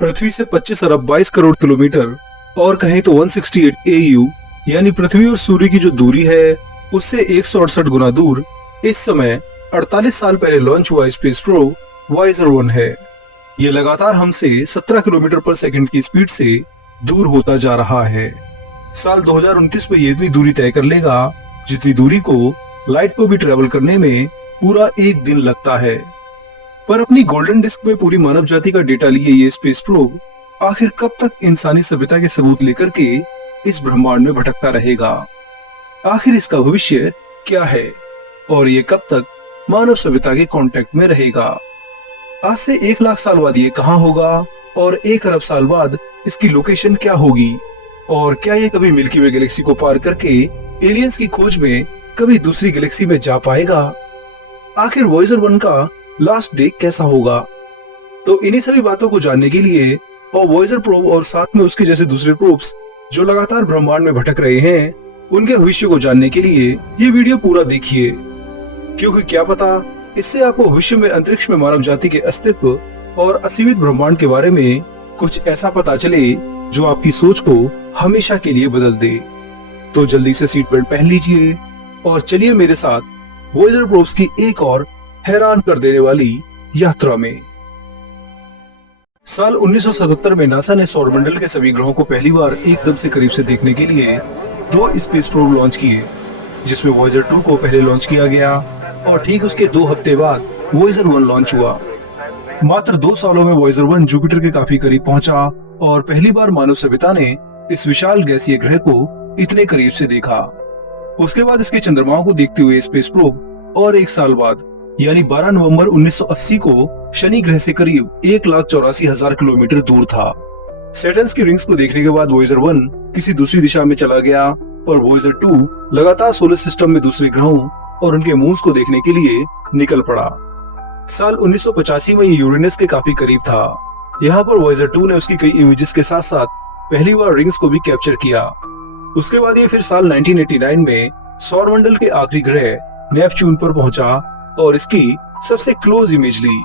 पृथ्वी से 25 अरब 22 करोड़ किलोमीटर और कहें तो 168 AU यानी पृथ्वी और सूर्य की जो दूरी है उससे 168 गुना दूर इस समय 48 साल पहले लॉन्च हुआ स्पेस प्रोब वॉयेजर 1 है। ये लगातार हमसे 17 किलोमीटर पर सेकंड की स्पीड से दूर होता जा रहा है। साल 2029 में ये इतनी दूरी तय कर लेगा जितनी दूरी को लाइट को भी ट्रेवल करने में पूरा एक दिन लगता है। पर अपनी गोल्डन डिस्क में पूरी मानव जाति का डेटा लिए ये स्पेस प्रोब आखिर कब तक इंसानी सभ्यता के सबूत लेकर के इस ब्रह्मांड में भटकता रहेगा? आखिर इसका भविष्य क्या है और ये कब तक मानव सभ्यता के कांटेक्ट में रहेगा? आज से 1 लाख साल बाद ये कहाँ होगा और 1 अरब साल बाद इसकी लोकेशन क्या होगी? और क्या ये कभी मिल्की वे गैलेक्सी को पार करके एलियंस की खोज में कभी दूसरी गैलेक्सी में जा पाएगा? आखिर वॉयेजर 1 का लास्ट डे कैसा होगा? तो इन्हीं सभी बातों को जानने के लिए और वॉयेजर प्रोब और साथ में उसके जैसे दूसरे प्रोब्स जो लगातार ब्रह्मांड में भटक रहे हैं उनके भविष्य को जानने के लिए ये वीडियो पूरा देखिए, क्योंकि क्या पता इससे आपको भविष्य में अंतरिक्ष में मानव जाति के अस्तित्व और असीमित ब्रह्मांड के बारे में कुछ ऐसा पता चले जो आपकी सोच को हमेशा के लिए बदल दे। तो जल्दी से सीट बेल्ट पहन लीजिए और चलिए मेरे साथ वॉयेजर प्रोब्स की एक और हैरान कर देने वाली यात्रा में। साल 1977 में नासा ने सौरमंडल के सभी ग्रहों को पहली बार एकदम से करीब से देखने के लिए 2 स्पेस प्रोब लॉन्च किए, जिसमें वॉयेजर 2 को पहले लॉन्च किया गया और ठीक उसके 2 हफ्ते बाद वॉयेजर 1 लॉन्च हुआ। मात्र 2 सालों में वॉयेजर 1 जुपिटर के काफी करीब पहुंचा और पहली बार मानव सभ्यता ने इस विशाल गैसीय ग्रह को इतने करीब से देखा। उसके बाद इसके चंद्रमाओं को देखते हुए स्पेस प्रोब और 1 साल बाद यानी 12 नवंबर 1980 को शनि ग्रह से करीब 1,84,000 किलोमीटर दूर था। सैटर्न की रिंग्स को देखने के बाद वॉयेजर 1 किसी दूसरी दिशा में चला गया और वॉयेजर 2 लगातार सोलर सिस्टम में दूसरे ग्रहों और उनके मून्स को देखने के लिए निकल पड़ा। साल 1985 में ये यूरेनस के काफी करीब था। यहाँ पर वॉयेजर 2 ने उसकी कई इमेजेस के साथ साथ पहली बार रिंग्स को भी कैप्चर किया। उसके बाद ये फिर साल 1989 में सौरमंडल के आखिरी ग्रह नेपच्यून पर पहुंचा और इसकी सबसे क्लोज इमेज ली।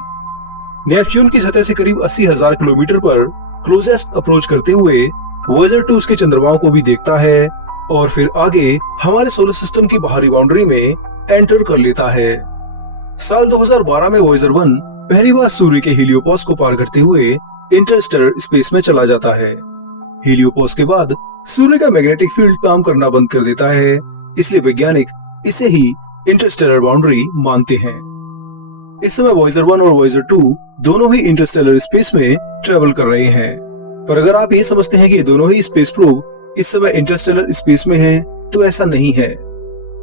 नेपच्यून की सतह से करीब 80,000 किलोमीटर पर क्लोजेस्ट अप्रोच करते हुए वॉयेजर 2 उसके चंद्रमाओं को भी देखता है और फिर आगे हमारे सोलर सिस्टम की बाहरी बाउंड्री में एंटर कर लेता है। साल 2012 में वॉयेजर 1 पहली बार सूर्य के हीलियोपोस को पार करते हुए इंटरस्टेलर स्पेस में चला जाता है। हीलियोपोस के बाद सूर्य का मैग्नेटिक फील्ड काम करना बंद कर देता है, इसलिए वैज्ञानिक इसे ही इंटरस्टेलर बाउंड्री मानते हैं। इस समय वॉयेजर 1 और वॉयेजर 2 दोनों ही इंटरस्टेलर स्पेस में ट्रेवल कर रहे हैं। पर अगर आप ये समझते हैं कि दोनों ही स्पेस प्रोब इस समय इंटरस्टेलर स्पेस में हैं, तो ऐसा नहीं है।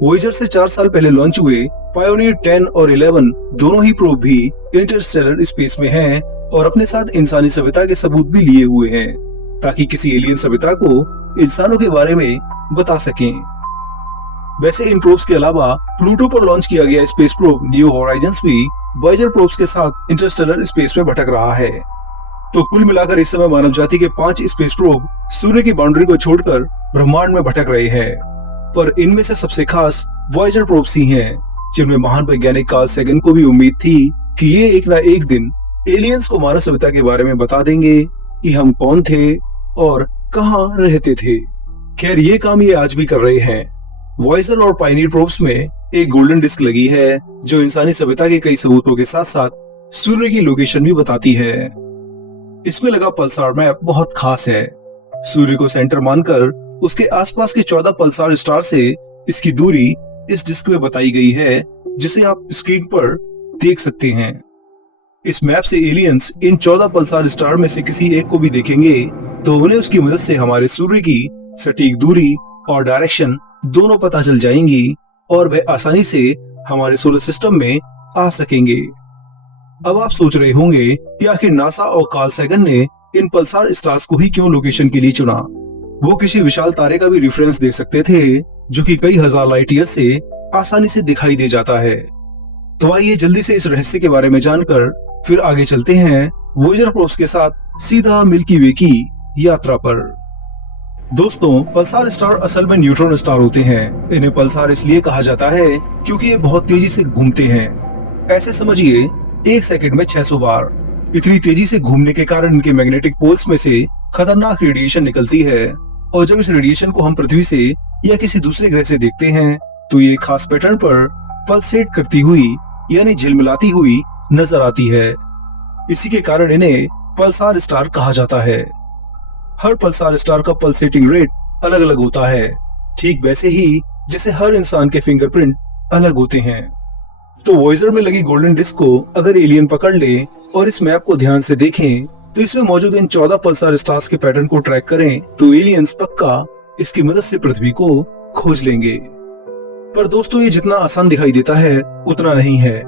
वॉयेजर से 4 साल पहले लॉन्च हुए पायोनियर 10 और 11 दोनों ही प्रोब भी इंटरस्टेलर स्पेस में हैं और अपने साथ इंसानी सभ्यता के सबूत भी लिए हुए हैं, ताकि किसी एलियन सभ्यता को इंसानों के बारे में बता सकें। वैसे इन प्रोब्स के अलावा प्लूटो पर लॉन्च किया गया स्पेस प्रोब न्यू होराइजन्स भी वॉयेजर प्रोब्स के साथ इंटरस्टेलर स्पेस में भटक रहा है। तो कुल मिलाकर इस समय मानव जाति के 5 स्पेस प्रोब सूर्य की बाउंड्री को छोड़कर ब्रह्मांड में भटक रहे हैं। पर इनमें से सबसे खास वॉयेजर प्रोब्स ही हैं, जिनमें महान वैज्ञानिक कार्ल सैगन को भी उम्मीद थी कि ये एक ना एक दिन एलियंस को मानव सभ्यता के बारे में बता देंगे कि हम कौन थे और कहाँ रहते थे। खैर ये काम ये आज भी कर रहे हैं। वॉयेजर और पायनियर प्रोब्स में एक गोल्डन डिस्क लगी है जो इंसानी सभ्यता के कई सबूतों के साथ साथ सूर्य की लोकेशन भी बताती है। इसमें लगा पल्सार मैप बहुत खास है। सूर्य को सेंटर मानकर उसके आसपास के 14 पल्सार स्टार से इसकी दूरी इस डिस्क में बताई गई है, जिसे आप स्क्रीन पर देख सकते हैं। इस मैप से एलियंस इन 14 पल्सार स्टार में से किसी एक को भी देखेंगे तो उन्हें उसकी मदद से हमारे सूर्य की सटीक दूरी और डायरेक्शन दोनों पता चल जाएंगी और वह आसानी से हमारे सोलर सिस्टम में आ सकेंगे। अब आप सोच रहे होंगे कि आखिर नासा और कार्ल सैगन ने इन पल्सार स्टार्स को ही क्यों लोकेशन के लिए चुना। वो किसी विशाल तारे का भी रेफरेंस दे सकते थे जो कि कई हजार लाइट ईयर से आसानी से दिखाई दे जाता है। तो आइए जल्दी से इस रहस्य के बारे में जानकर फिर आगे चलते हैं वॉयेजर प्रोब्स के साथ सीधा मिल्की वे की यात्रा पर। दोस्तों, पल्सार स्टार असल में न्यूट्रॉन स्टार होते हैं। इन्हें पल्सार इसलिए कहा जाता है क्योंकि ये बहुत तेजी से घूमते हैं। ऐसे समझिए 1 सेकंड में 600 बार। इतनी तेजी से घूमने के कारण इनके मैग्नेटिक पोल्स में से खतरनाक रेडिएशन निकलती है, और जब इस रेडिएशन को हम पृथ्वी से या किसी दूसरे ग्रह से देखते हैं तो ये खास पैटर्न पर पल्सेट करती हुई यानी झिलमिलाती हुई नजर आती है। इसी के कारण इन्हें पल्सार स्टार कहा जाता है। हर पल्सार स्टार का पल्सेटिंग रेट अलग अलग होता है, ठीक वैसे ही जैसे हर इंसान के फिंगरप्रिंट अलग होते हैं। तो वॉयेजर में लगी गोल्डन डिस्क को अगर एलियन पकड़ ले और इस मैप को ध्यान से देखें तो इसमें मौजूद इन 14 पल्सार स्टार्स के पैटर्न को ट्रैक करें तो एलियंस पक्का इसकी मदद से पृथ्वी को खोज लेंगे। पर दोस्तों, ये जितना आसान दिखाई देता है उतना नहीं है,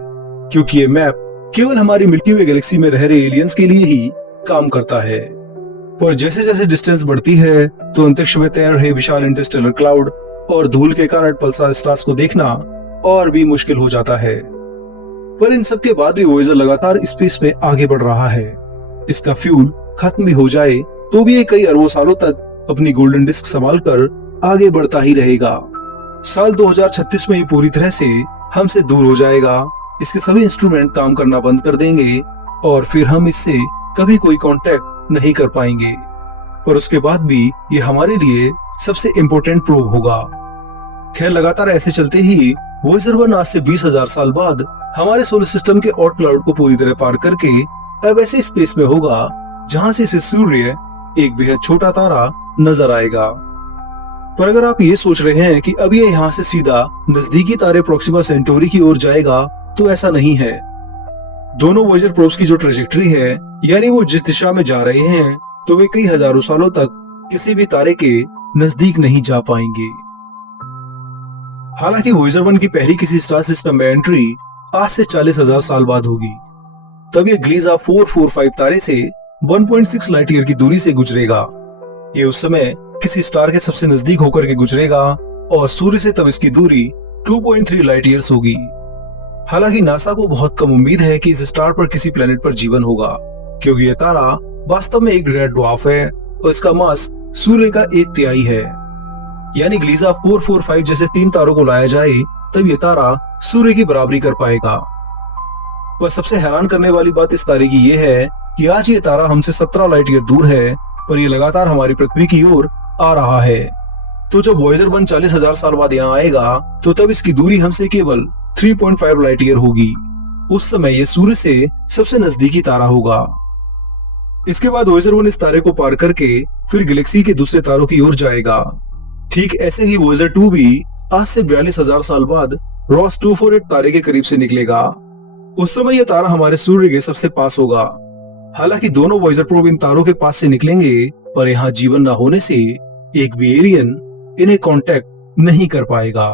क्योंकि ये मैप केवल हमारी मिल्की वे गैलेक्सी में रह रहे एलियंस के लिए ही काम करता है। पर जैसे जैसे डिस्टेंस बढ़ती है तो अंतरिक्ष में तैर रहे विशाल इंटरस्टेलर क्लाउड और धूल के कारण पल्सार स्टार्स को देखना और भी मुश्किल हो जाता है। पर इन सब के बाद भी वॉयेजर लगातार स्पेस में आगे बढ़ रहा है। इसका फ्यूल खत्म भी हो जाए तो भी ये कई अरबों सालों तक अपनी गोल्डन डिस्क संभाल कर आगे बढ़ता ही रहेगा। साल 2036 में ये पूरी तरह से हमसे दूर हो जाएगा, इसके सभी इंस्ट्रूमेंट काम करना बंद कर देंगे और फिर हम इससे कभी कोई कांटेक्ट नहीं कर पाएंगे। पर उसके बाद भी ये हमारे लिए सबसे इम्पोर्टेंट प्रूव होगा। खैर, लगातार ऐसे चलते ही वॉयेजर 1 आज से 20,000 साल बाद हमारे सोलर सिस्टम के ऑट क्लाउड को पूरी तरह पार करके अब ऐसे स्पेस में होगा जहां से इसे सूर्य एक बेहद छोटा तारा नजर आएगा। पर अगर आप ये सोच रहे हैं कि अब ये यहाँ से सीधा नजदीकी तारे प्रोक्सिमा सेंटोरी की ओर जाएगा, तो ऐसा नहीं है। दोनों वॉयेजर प्रोब्स की जो ट्रेजेक्टरी है, यानी वो जिस दिशा में जा रहे हैं, तो वे कई हजारों सालों तक किसी भी तारे के नजदीक नहीं जा पाएंगे। हालांकि वॉयेजर 1 की पहली किसी स्टार सिस्टम में एंट्री आज से 40,000 साल बाद होगी। तब ये ग्लीजा 445 तारे से 1.6 लाइट ईयर की दूरी से गुजरेगा। ये उस समय किसी स्टार के सबसे नजदीक होकर के गुजरेगा और सूर्य से तब इसकी दूरी 2.3 लाइट ईयर्स होगी। हालांकि नासा को बहुत कम उम्मीद है कि इस स्टार पर किसी प्लेनेट पर जीवन होगा, क्योंकि यह तारा वास्तव में एक रेड ड्वार्फ है और इसका मास सूर्य का 1/3 है। यानी ग्लीजा 445 जैसे 3 तारों को लाया जाए तब ये तारा सूर्य की बराबरी कर पाएगा। पर सबसे हैरान करने वाली बात इस तारे की यह है कि आज ये तारा हमसे 17 लाइट ईयर दूर है, पर ये लगातार हमारी पृथ्वी की ओर आ रहा है। तो जब वॉयेजर 1 40,000 साल बाद यहाँ आएगा तो तब इसकी दूरी हमसे केवल 3.5 लाइट ईयर होगी। उस समय ये सूर्य से सबसे नजदीकी तारा होगा। इसके बाद वॉयेजर 1 इस तारे को पार करके फिर गैलेक्सी के दूसरे तारों की ओर जाएगा। ठीक ऐसे ही वॉयेजर 2 भी आज से 42,000 साल बाद रॉस 248 तारे के करीब से निकलेगा। उस समय यह तारा हमारे सूर्य के सबसे पास होगा। हालांकि दोनों वॉयेजर प्रोब इन तारों के पास से निकलेंगे, पर यहाँ जीवन न होने से एक भी एलियन इन्हें कांटेक्ट नहीं कर पाएगा।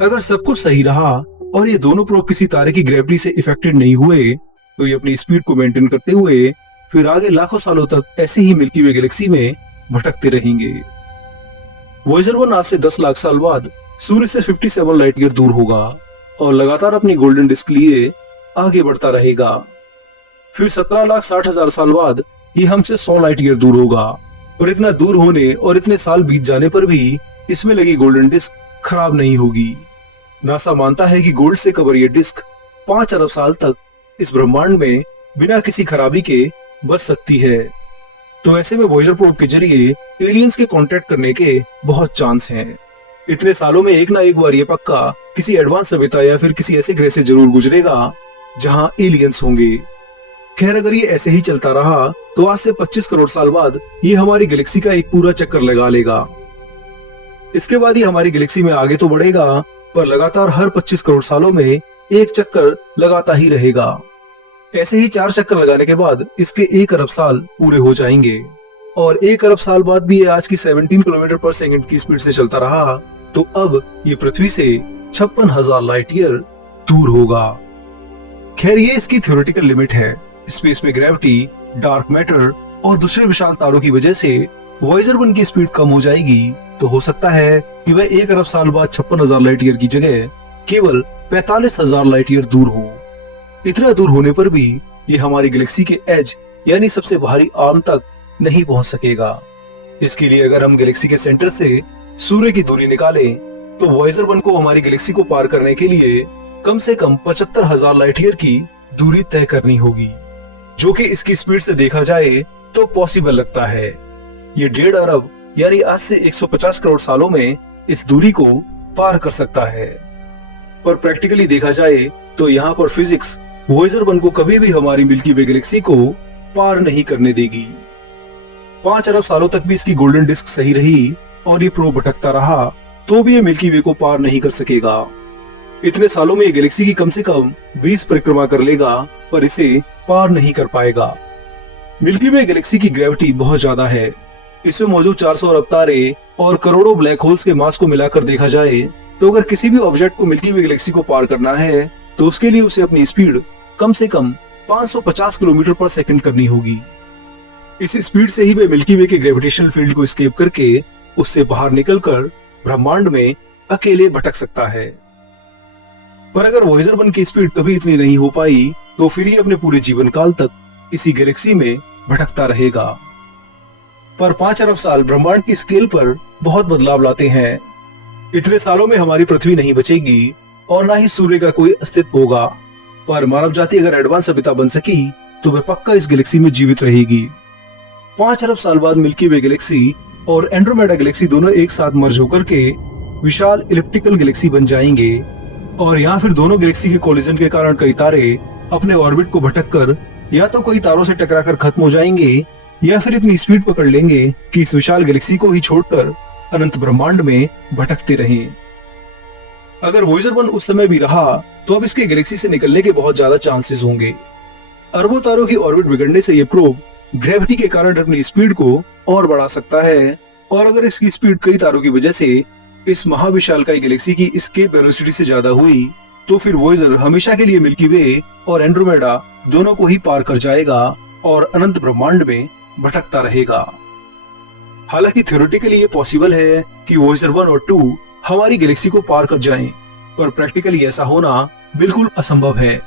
अगर सब कुछ सही रहा और ये दोनों प्रोब किसी तारे की ग्रेविटी से इफेक्टेड नहीं हुए तो ये अपनी स्पीड को मेंटेन करते हुए फिर आगे लाखों सालों तक ऐसे ही मिल्की वे गैलेक्सी में भटकते रहेंगे। वॉयेजर 1 आज से 10 लाख साल बाद सूर्य से 57 लाइट ईयर दूर होगा और लगातार अपनी गोल्डन डिस्क लिए आगे बढ़ता रहेगा। फिर 17,60,000 साल बाद ये हमसे 100 लाइट ईयर दूर होगा। और इतना दूर होने और इतने साल बीत जाने पर भी इसमें लगी गोल्डन डिस्क खराब नहीं होगी। नासा मानता है कि गोल्ड से कवर ये डिस्क 5 अरब साल तक इस ब्रह्मांड में बिना किसी खराबी के बच सकती है। तो ऐसे में वॉयेजर प्रोब के जरिए एलियंस के कांटेक्ट करने के बहुत चांस हैं। इतने सालों में एक ना एक बार ये पक्का किसी एडवांस सभ्यता या फिर किसी ऐसे ग्रह से जरूर गुजरेगा जहां एलियंस होंगे। खैर, अगर ये ऐसे ही चलता रहा तो आज से 25 करोड़ साल बाद ये हमारी गैलेक्सी का एक पूरा चक्कर लगा लेगा। इसके बाद ये हमारी गैलेक्सी में आगे तो बढ़ेगा, पर लगातार हर 25 करोड़ सालों में एक चक्कर लगाता ही रहेगा। ऐसे ही 4 चक्कर लगाने के बाद इसके 1 अरब साल पूरे हो जाएंगे और 1 अरब साल बाद भी ये आज की 17 किलोमीटर पर सेकंड की स्पीड से चलता रहा तो अब ये पृथ्वी से 56,000 लाइट ईयर दूर होगा। खैर, ये इसकी थ्योरेटिकल लिमिट है। स्पेस में ग्रेविटी, डार्क मैटर और दूसरे विशाल तारों की वजह से वॉयेजर 1 की स्पीड कम हो जाएगी, तो हो सकता है कि वह 1 अरब साल बाद 56,000 लाइट ईयर की जगह केवल 45,000 लाइट ईयर दूर हो। इतना दूर होने पर भी ये हमारी गैलेक्सी के एज यानी सबसे बाहरी आर्म तक नहीं पहुंच सकेगा। इसके लिए अगर हम गैलेक्सी के सेंटर से सूर्य की दूरी निकालें तो वॉयेजर 1 को हमारी गैलेक्सी को पार करने के लिए कम से कम 75,000 लाइट ईयर की दूरी तय करनी होगी। जो कि इसकी स्पीड से देखा जाए तो पॉसिबल लगता है। ये 1.5 अरब यानी आज से 150 करोड़ सालों में इस दूरी को पार कर सकता है। पर प्रैक्टिकली देखा जाए तो यहाँ पर फिजिक्स वॉयेजर 1 को कभी भी हमारी मिल्की वे गैलेक्सी को पार नहीं करने देगी। 5 अरब सालों तक भी इसकी गोल्डन डिस्क सही रही और ये प्रोब भटकता रहा तो भी ये मिल्की वे को पार नहीं कर सकेगा। इतने सालों में ये गैलेक्सी की कम से कम 20 परिक्रमा कर लेगा पर इसे पार नहीं कर पाएगा। मिल्की वे गैलेक्सी की ग्रेविटी बहुत ज्यादा है। इसमें मौजूद 400 अरब तारे और करोड़ों ब्लैक होल्स के मास को मिलाकर देखा जाए तो अगर किसी भी ऑब्जेक्ट को मिल्की वे गैलेक्सी को पार करना है तो उसके लिए उसे अपनी स्पीड कम से कम 550 किलोमीटर पर सेकंड करनी होगी। इस स्पीड से ही वे मिल्की वे के ग्रेविटेशनल फील्ड को एस्केप करके उससे बाहर निकलकर ब्रह्मांड में अकेले भटक सकता है। पर अगर वॉयेजर 1 की स्पीड कभी इतनी नहीं हो पाई तो फिर ये अपने पूरे जीवन काल तक इसी गैलेक्सी में भटकता रहेगा। पर 5 अरब साल ब्रह्मांड की स्केल पर बहुत बदलाव लाते हैं। इतने सालों में हमारी पृथ्वी नहीं बचेगी और ना ही सूर्य का कोई अस्तित्व होगा। पर मानव जाति अगर एडवांस सभ्यता बन सकी तो वह पक्का इस गैलेक्सी में जीवित रहेगी। 5 अरब साल बाद मिल्की वे गैलेक्सी और एंड्रोमेडा गैलेक्सी दोनों एक साथ मर्ज होकर के विशाल इलिप्टिकल गैलेक्सी बन जाएंगे और यहाँ फिर दोनों गैलेक्सी के कोलिजन के कारण कई तारे अपने ऑर्बिट को भटककर या तो कई तारों से टकराकर खत्म हो जाएंगे या फिर इतनी स्पीड पकड़ लेंगे कि इस विशाल गैलेक्सी को ही छोड़कर अनंत ब्रह्मांड में भटकते रहें। अगर वॉयेजर 1 उस समय भी रहा तो अब इसके गैलेक्सी से निकलने के बहुत ज्यादा चांसेस होंगे। अरबों तारों की ऑर्बिट बिगड़ने से ये प्रोब ग्रेविटी के कारण अपनी स्पीड को और बढ़ा सकता है और अगर इसकी स्पीड कई तारों की वजह से इस महाविशालकाय गैलेक्सी की एस्केप वेलोसिटी से ज्यादा हुई तो फिर वॉयेजर हमेशा के लिए मिल्की वे और एंड्रोमेडा दोनों को ही पार कर जाएगा और अनंत ब्रह्मांड में भटकता रहेगा। हालांकि थ्योरेटिकली ये पॉसिबल है कि वॉयेजर 1 और 2 हमारी गैलेक्सी को पार कर जाएं, पर प्रैक्टिकली ऐसा होना बिल्कुल असंभव है।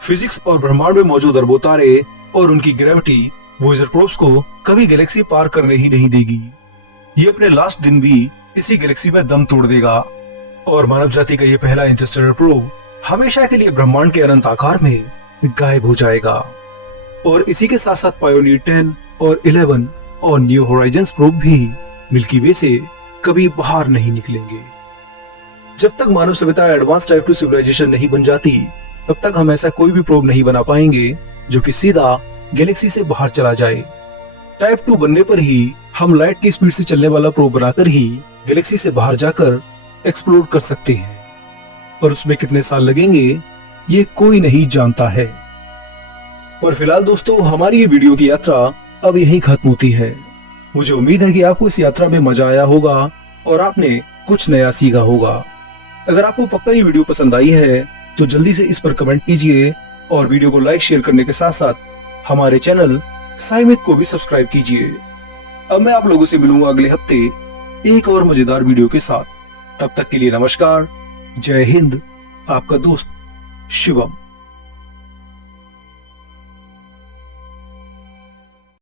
फिजिक्स और ब्रह्मांड में मौजूद अरबों तारे और उनकी ग्रेविटी वॉयेजर प्रोब्स को कभी गैलेक्सी पार करने ही नहीं देगी। ये अपने लास्ट दिन भी इसी गैलेक्सी में दम तोड़ देगा और मानव जाति का ये पहला इंटरस्टेलर प्रोब हमेशा के लिए ब्रह्मांड के अनंत आकार में गायब हो जाएगा। और इसी के साथ साथ पायोनियर 10 और 11 और न्यू होराइजन्स प्रोब भी मिल्की वे से कभी बाहर नहीं निकलेंगे। जब तक मानव सभ्यता एडवांस टाइप 2 सिविलाइजेशन नहीं बन जाती तब तक हम ऐसा कोई भी प्रोब नहीं बना पाएंगे जो कि सीधा गैलेक्सी से बाहर चला जाए। टाइप 2 बनने पर ही हम लाइट की स्पीड से चलने वाला प्रोब बनाकर ही गैलेक्सी से बाहर जाकर एक्सप्लोर कर सकते हैं, पर उसमें कितने साल लगेंगे ये कोई नहीं जानता है। पर फिलहाल दोस्तों हमारी ये वीडियो की यात्रा अब यहीं खत्म होती है। मुझे उम्मीद है कि आपको इस यात्रा में मजा आया होगा और आपने कुछ नया सीखा होगा। अगर आपको पक्का ये वीडियो पसंद आई है तो जल्दी से इस पर कमेंट कीजिए और वीडियो को लाइक शेयर करने के साथ साथ हमारे चैनल साइमिक को भी सब्सक्राइब कीजिए। अब मैं आप लोगों से मिलूंगा अगले हफ्ते एक और मजेदार वीडियो के साथ। तब तक के लिए नमस्कार, जय हिंद, आपका दोस्त शिवम।